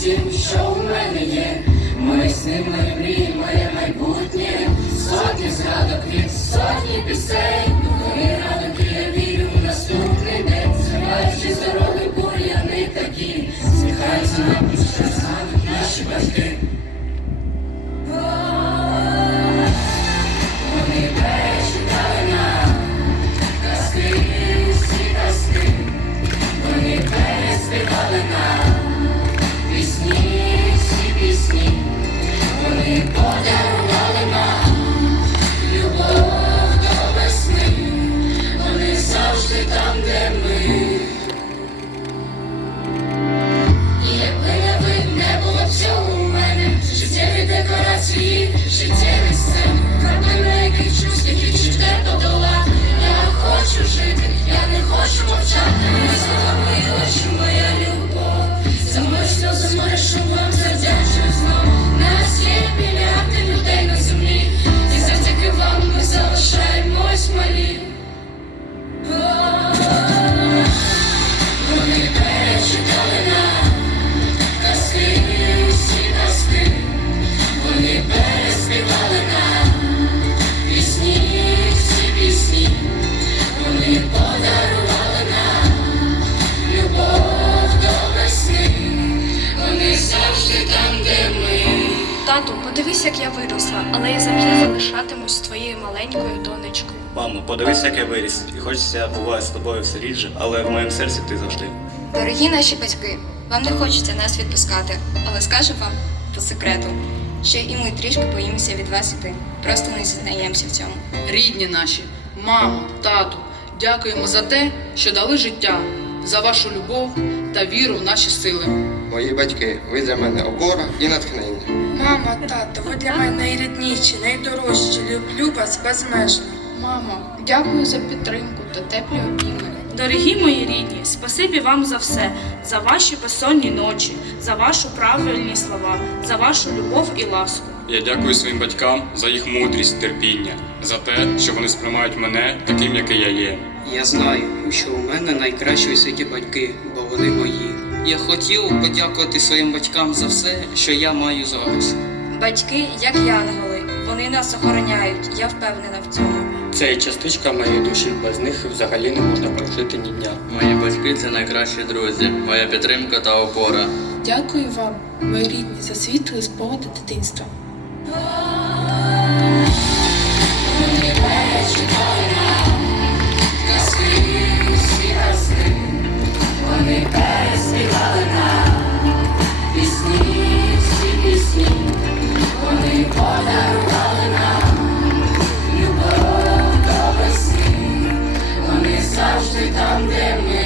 всім, що у мене є, ми з ним мріємо моє майбутнє, сотні згадок від сотні пісень, Духові радики, я вірю в наступний день, Зриваючи з дороги бур'яни такі, Сміхаються на що стануть наші батьки. Декорації, життєві сцени. Проблеми, які чувств, які відчуття подолати. Тату, подивись, як я виросла, але я завжди залишатимусь твоєю маленькою донечкою. Мамо, подивись, як я виріс. І хочеться буває з тобою все рідше, але в моєму серці ти завжди. Дорогі наші батьки, вам не хочеться нас відпускати, але скажу вам по секрету, що і ми трішки боїмося від вас іти. Просто не зізнаємося в цьому. Рідні наші, мамо, тату, дякуємо за те, що дали життя, за вашу любов та віру в наші сили. Мої батьки, ви для мене опора і натхнення. Мама, тато, ви для мене найрідніші, найдорожчі. Люблю вас безмежно. Мамо, дякую за підтримку та теплі обійми. Дорогі мої рідні, спасибі вам за все, за ваші безсонні ночі, за ваші правильні слова, за вашу любов і ласку. Я дякую своїм батькам за їх мудрість, терпіння, за те, що вони сприймають мене таким, який я є. Я знаю, що у мене найкращі у світі батьки, бо вони мої. Я хотів подякувати своїм батькам за все, що я маю зараз. Батьки, як янголи, вони нас охороняють, я впевнена в цьому. Це є частичка моєї душі, без них взагалі не можна прожити ні дня. Мої батьки це найкращі друзі, моя підтримка та опора. Дякую вам, мої рідні, за світлі спогади дитинства. Puszczy tam, gdzie mnie